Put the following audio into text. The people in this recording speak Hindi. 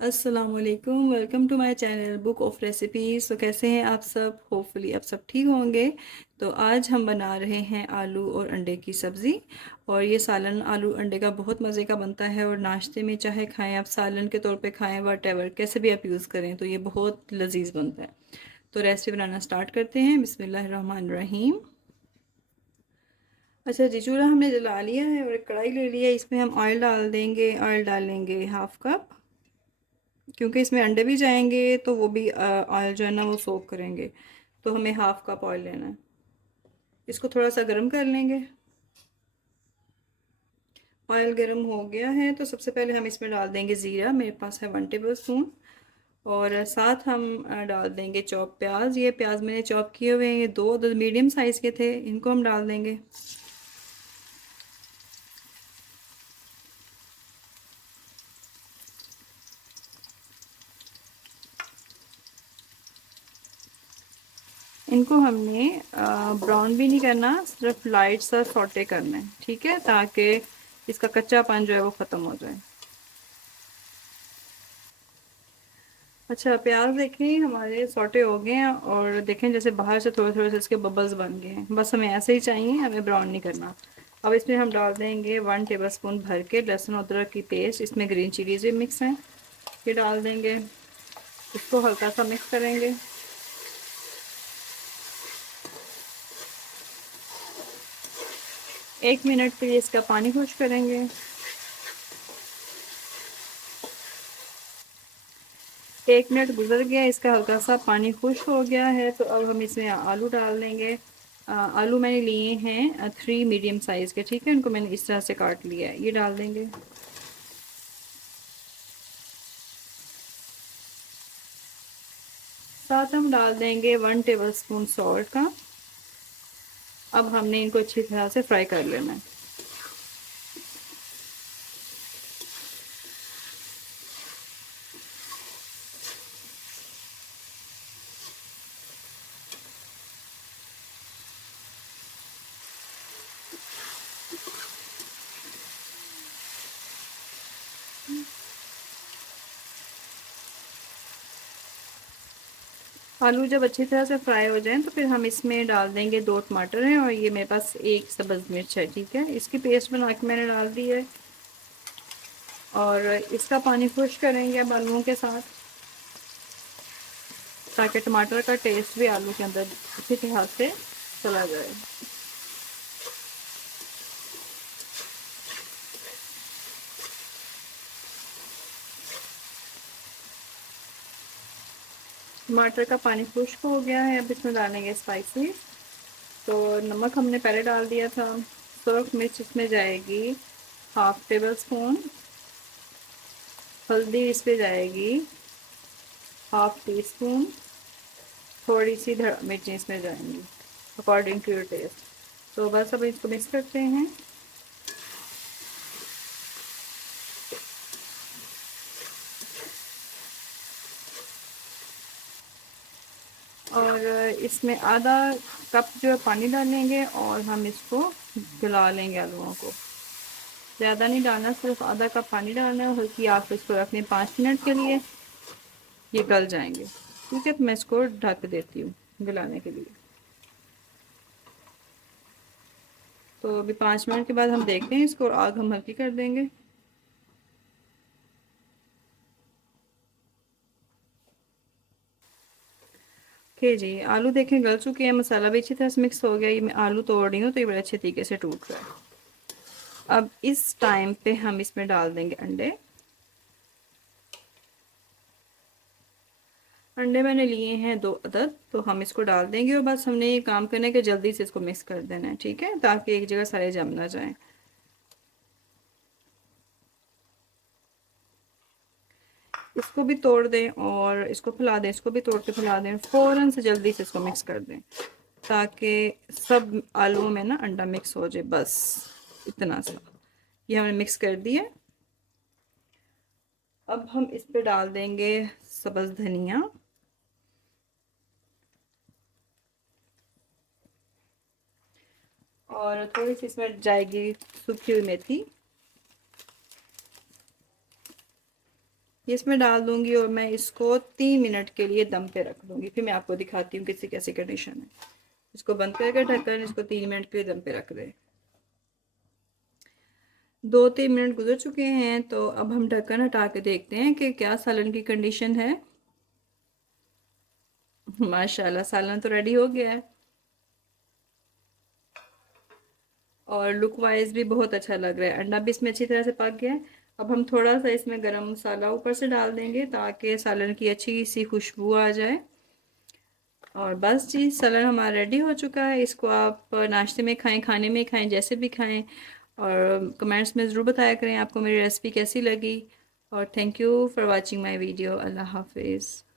अस्सलामुअलैकुम, welcome to my channel book of recipes. तो कैसे हैं आप सब? होपफुली आप सब ठीक होंगे। तो आज हम बना रहे हैं आलू और अंडे की सब्ज़ी। और ये सालन आलू अंडे का बहुत मज़े का बनता है, और नाश्ते में चाहे खाएं आप, सालन के तौर पे खाएं, वट एवर कैसे भी आप यूज़ करें, तो ये बहुत लजीज बनता है। तो रेसिपी बनाना स्टार्ट करते हैं। बिस्मिल्लाहिर्रहमानिर्रहीम। अच्छा जी, चूल्हा हमने जला लिया है और एक कढ़ाई ले लिया है। इसमें हम ऑयल डाल देंगे। ऑयल डालेंगे हाफ कप, क्योंकि इसमें अंडे भी जाएंगे तो वो भी ऑयल जो है ना वो सोक करेंगे। तो हमें हाफ कप ऑयल लेना है। इसको थोड़ा सा गर्म कर लेंगे। ऑयल गर्म हो गया है तो सबसे पहले हम इसमें डाल देंगे ज़ीरा। मेरे पास है 1 टेबल स्पून। और साथ हम डाल देंगे चॉप प्याज। ये प्याज मैंने चॉप किए हुए हैं, ये दो मीडियम साइज़ के थे, इनको हम डाल देंगे। इनको हमने ब्राउन भी नहीं करना, सिर्फ लाइट सा सॉटे करना है, ठीक है, ताकि इसका कच्चापन जो है वो ख़त्म हो जाए। अच्छा, प्याज देखें हमारे सॉटे हो गए हैं, और देखें जैसे बाहर से थोड़े थोड़े से इसके बबल्स बन गए हैं। बस हमें ऐसे ही चाहिए, हमें ब्राउन नहीं करना। अब इसमें हम डाल देंगे 1 टेबल स्पून भर के लहसुन अदरक की पेस्ट। इसमें ग्रीन चिलीज भी मिक्स हैं, ये डाल देंगे। इसको हल्का सा मिक्स करेंगे। 1 मिनट के लिए इसका पानी खुश करेंगे। 1 मिनट गुजर गया, इसका हल्का सा पानी खुश हो गया है। तो अब हम इसमें आलू डाल देंगे। आलू मैंने लिए हैं 3 मीडियम साइज़ के, ठीक है, इनको मैंने इस तरह से काट लिया है, ये डाल देंगे। साथ हम डाल देंगे 1 टेबल स्पून सॉल्ट का। अब हमने इनको अच्छी तरह से फ्राई कर लेना है। आलू जब अच्छी तरह से फ्राई हो जाएं तो फिर हम इसमें डाल देंगे 2 टमाटर हैं, और ये मेरे पास एक सब्ज़ मिर्च है, ठीक है, इसकी पेस्ट बना के मैंने डाल दी है। और इसका पानी खुश करेंगे अब आलूओं के साथ, ताकि टमाटर का टेस्ट भी आलू के अंदर अच्छी तरह से चला जाए। टमाटर का पानी खुश्क हो गया है, अब इसमें डालेंगे स्पाइसेस। तो नमक हमने पहले डाल दिया था। सुरख मिर्च इसमें जाएगी 1/2 टेबल स्पून। हल्दी इस पे जाएगी 1/2 टी स्पून। थोड़ी सी मिर्ची इसमें जाएंगी अकॉर्डिंग टू योर टेस्ट। तो बस अब इसको मिक्स करते हैं। और इसमें आधा कप जो है पानी डालेंगे, और हम इसको गला लेंगे आलूओं को। ज़्यादा नहीं डालना, सिर्फ आधा कप पानी डालना है। हल्की आग पे इसको रखनी 5 मिनट के लिए, ये गल जाएंगे। ठीक है, तो मैं इसको ढक देती हूँ गलाने के लिए। तो अभी 5 मिनट के बाद हम देखते हैं इसको, और आग हम हल्की कर देंगे। ओके जी, आलू देखें गल चुके हैं, मसाला भी अच्छी तरह से मिक्स हो गया। ये मैं आलू तोड़ रही हूँ तो ये बड़े अच्छे तरीके से टूट रहा है। अब इस टाइम पे हम इसमें डाल देंगे अंडे। अंडे मैंने लिए हैं 2 अदद, तो हम इसको डाल देंगे। और बस हमने ये काम करना है कि जल्दी से इसको मिक्स कर देना है, ठीक है, ताकि एक जगह सारे जम ना जाएं। इसको भी तोड़ दें और इसको फैला दें, इसको भी तोड़ के फैला दें। फ़ौरन से जल्दी से इसको मिक्स कर दें, ताकि सब आलूओं में ना अंडा मिक्स हो जाए। बस इतना सा, ये हमने मिक्स कर दिया। अब हम इस पे डाल देंगे सब्ज़ धनिया, और थोड़ी सी इसमें जाएगी सूखी हुई मेथी। ये इसमें डाल दूंगी और मैं इसको 3 मिनट के लिए दम पे रख दूंगी। फिर मैं आपको दिखाती हूँ किसी कैसी कंडीशन है। इसको बंद करके ढक्कन इसको 3 मिनट के लिए दम पे रख दे। 2-3 मिनट गुजर चुके हैं, तो अब हम ढक्कन हटा के देखते हैं कि क्या सालन की कंडीशन है। माशाल्लाह सालन तो रेडी हो गया है और लुक वाइज भी बहुत अच्छा लग रहा है। अंडा भी इसमें अच्छी तरह से पक गया है। अब हम थोड़ा सा इसमें गरम मसाला ऊपर से डाल देंगे ताकि सालन की अच्छी सी खुशबू आ जाए। और बस जी, सालन हमारा रेडी हो चुका है। इसको आप नाश्ते में खाएं, खाने में खाएं, जैसे भी खाएं। और कमेंट्स में ज़रूर बताया करें आपको मेरी रेसिपी कैसी लगी। और thank you for watching my video. अल्लाह हाफिज़।